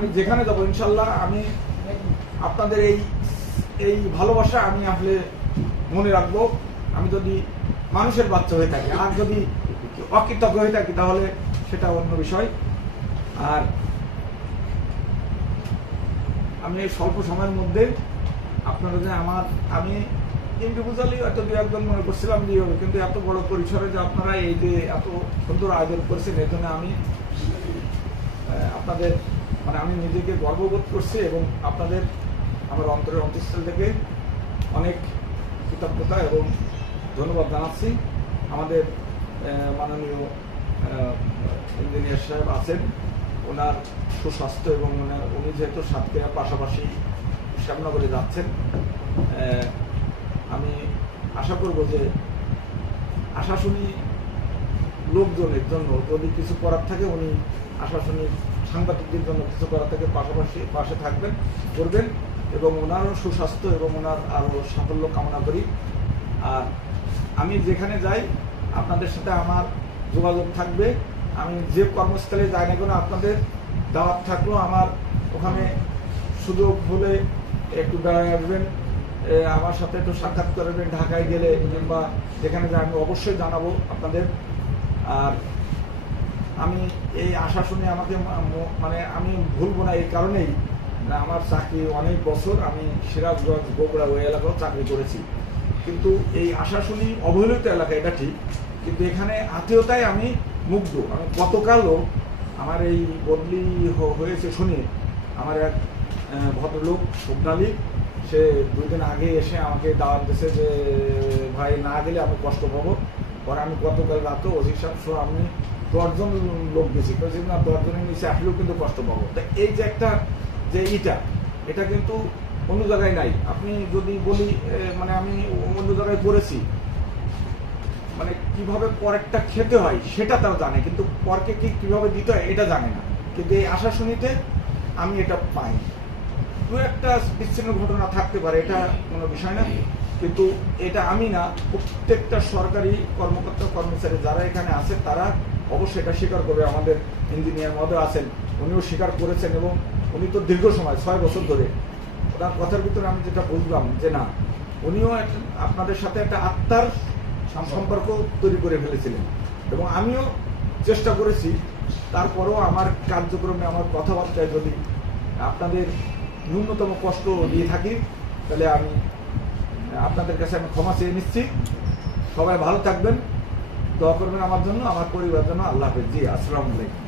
আমি যেখানে যাবো ইনশাল্লাহ আমি আপনাদের এই ভালোবাসা আমি আসলে মনে রাখবো। আমি যদি মানুষের বাচ্চা হয়ে থাকি, আর যদি অকৃতজ্ঞ হয়ে থাকি তাহলে সেটা অন্য বিষয়। আর আমি এই স্বল্প সময়ের মধ্যে আপনারা যে আমি ইন্ডিভিজুয়ালি হয়তো দু একজন মনে করছিলাম দিয়ে হবে, কিন্তু এত বড় পরিসরে যে আপনারা এই যে এত সুন্দর আয়োজন করেছেন এর জন্য আমি আপনাদের মানে আমি নিজেকে গর্ববোধ করছি এবং আপনাদের আমার অন্তরের অন্তঃস্থল থেকে অনেক কৃতজ্ঞতা এবং ধন্যবাদ জানাচ্ছি। আমাদের মাননীয় ইঞ্জিনিয়ার সাহেব আছেন, ওনার সুস্বাস্থ্য এবং উনি যেহেতু সাতক্ষীরার পাশাপাশি শ্যামনগরে যাচ্ছেন, আমি আশা করব যে আশাশুনি লোকজনের জন্য যদি কিছু করার থাকে উনি আশাশুনি সাংবাদিকদের জন্য কিছু করার থাকে পাশাপাশি পাশে থাকবেন, করবেন এবং ওনারও সুস্বাস্থ্য এবং ওনার আরও সাফল্য কামনা করি। আর আমি যেখানে যাই আপনাদের সাথে আমার যোগাযোগ থাকবে। আমি যে কর্মস্থলে যাই না কেন আপনাদের দাওয়াত থাকলেও আমার ওখানে সুযোগ হলে একটু বেড়ায় আসবেন, আমার সাথে একটু সাক্ষাৎ করবেন ঢাকায় গেলে কিংবা যেখানে যাই আমি অবশ্যই জানাবো আপনাদের। আর আমি এই আশা শুনে আমাকে মানে আমি ভুলবো না এই কারণেই আমার চাকরি অনেক বছর আমি সিরাজগঞ্জ বগুড়া ওই এলাকাও চাকরি করেছি, কিন্তু এই আশা শুনি অবহেলিত এলাকা এটা ঠিক, কিন্তু এখানে আত্মীয়তায় আমি মুগ্ধ। আমি গতকালও আমার এই বদলি হয়েছে শুনে আমার এক ভদ্রলোক স্বপ্নালী সে 2 দিন আগে এসে আমাকে দাওয়াত দিয়েছে যে ভাই না গেলে আমি কষ্ট পাবো। পরে আমি গতকাল রাতে ওসি সাহেব সহ আমি 10 জন লোক গেছি, না 10 জনের নিচে আসলেও কিন্তু কষ্ট পাবো। তা এই যে একটা যে এটা কিন্তু অন্য জায়গায় নাই। আপনি যদি বলি মানে আমি অন্য জায়গায় করেছি, মানে কিভাবে পরেরটা খেতে হয় সেটা তারা জানে, কিন্তু পরকে কিভাবে দিতে হয় এটা জানে না। কিন্তু এই আশা শুনিতে আমি এটা পাই। দু একটা বিচ্ছিন্ন ঘটনা থাকতে পারে, এটা কোনো বিষয় না, কিন্তু এটা আমি না, প্রত্যেকটা সরকারি কর্মকর্তা কর্মচারী যারা এখানে আছে তারা অবশ্যই এটা স্বীকার করবে। আমাদের ইঞ্জিনিয়ার মহোদয় আছেন, উনিও স্বীকার করেছেন এবং উনি তো দীর্ঘ সময় 6 বছর ধরে, ওনার কথার ভিতরে আমি যেটা বুঝলাম যে না উনিও আপনাদের সাথে একটা আত্মার সম্পর্ক তৈরি করে ফেলেছিলেন এবং আমিও চেষ্টা করেছি। তারপরেও আমার কার্যক্রমে আমার কথাবার্তায় যদি আপনাদের ন্যূনতম কষ্ট দিয়ে থাকি তাহলে আমি আপনাদের কাছে আমি ক্ষমা চেয়ে নিচ্ছি। সবাই ভালো থাকবেন, দোয়া করবেন আমার জন্য, আমার পরিবারের জন্য। আল্লাহ হাফেজ। জি, আসসালামু আলাইকুম।